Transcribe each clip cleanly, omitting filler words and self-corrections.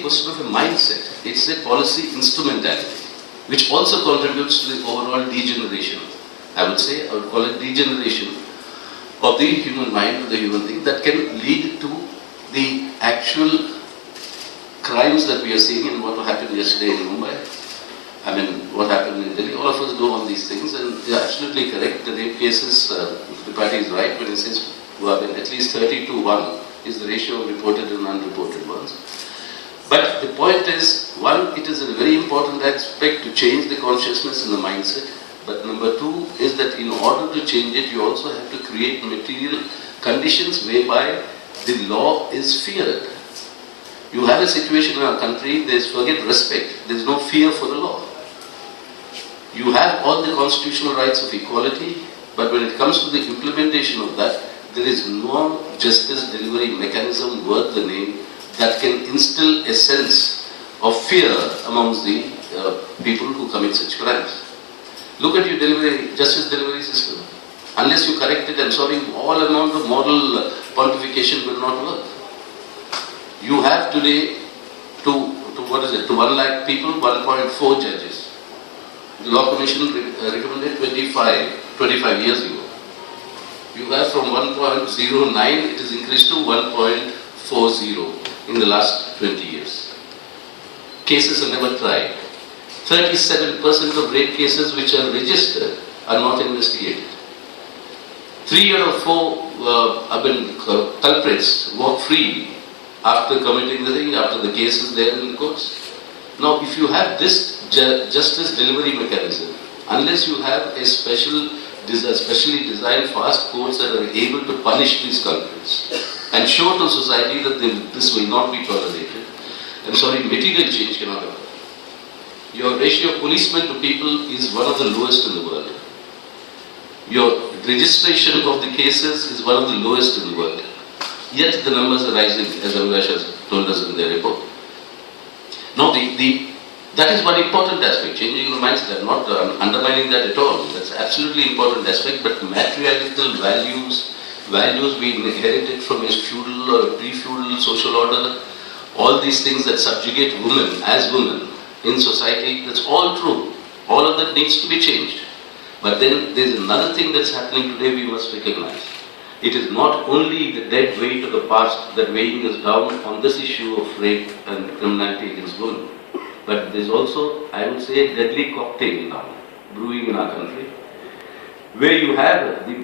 a question of a mindset. It's a policy instrumentality, which also contributes to the overall degeneration. I would call it degeneration of the human mind, of the human thing, that can lead to the actual crimes that we are seeing and what happened yesterday in Mumbai. I mean, what happened in Delhi. All of us know all these things, and they are absolutely correct. The rape cases, the party is right when it says at least 30 to 1 is the ratio of reported and unreported ones. But the point is, one, it is a very important aspect to change the consciousness and the mindset. But number two is that in order to change it, you also have to create material conditions whereby the law is feared. You have a situation in our country, forget respect, there is no fear for the law. You have all the constitutional rights of equality, but when it comes to the implementation of that, there is no justice delivery mechanism worth the name that can instill a sense of fear amongst the people who commit such crimes. Look at your justice delivery system. Unless you correct it, I'm sorry, all amount of moral pontification will not work. You have today to 1 lakh people, 1.4 judges. The Law Commission recommended 25 years ago. You have from 1.09, it is increased to 1.40 in the last 20 years. Cases are never tried. 37% of rape cases which are registered are not investigated. 3 out of 4 culprits walk free after committing the thing, after the case is there in the courts. Now, if you have this justice delivery mechanism, unless you have a specially designed fast courts that are able to punish these culprits and show to society that this will not be tolerated, I'm sorry, material change cannot occur. Your ratio of policemen to people is one of the lowest in the world. Your registration of the cases is one of the lowest in the world. Yet the numbers are rising, as Abhilash has told us in their report. Now, that is one important aspect, changing the mindset. I'm not undermining that at all. That's absolutely important aspect, but material values we inherited from a feudal or a pre-feudal social order, all these things that subjugate women as women in society, that's all true. All of that needs to be changed. But then there's another thing that's happening today we must recognize. It is not only the dead weight of the past that weighing us down on this issue of rape and criminality against women, but there's also, I would say, a deadly cocktail now brewing in our country, where you have the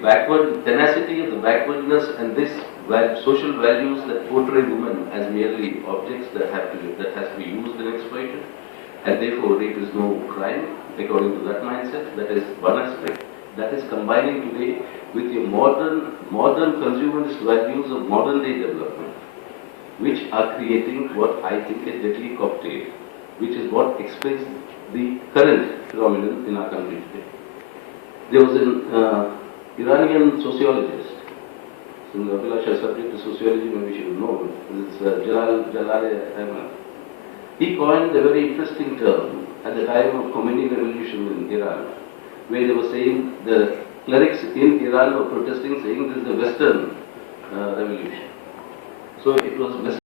tenacity of the backwardness and this social values that portray women as merely objects that has to be used and exploited, and therefore rape is no crime according to that mindset. That is one aspect. That is combining today with your modern consumerist values of modern day development, which are creating what I think a deadly cocktail, which is what explains the current phenomenon in our country today. There was an Iranian sociologist, since Abhilash is subject to sociology, maybe you should know, it's Jalal Ahmad. He coined a very interesting term at the time of Khomeini revolution in Iran, where they were saying, the clerics in Iran were protesting, saying this is the Western revolution. So it was Western.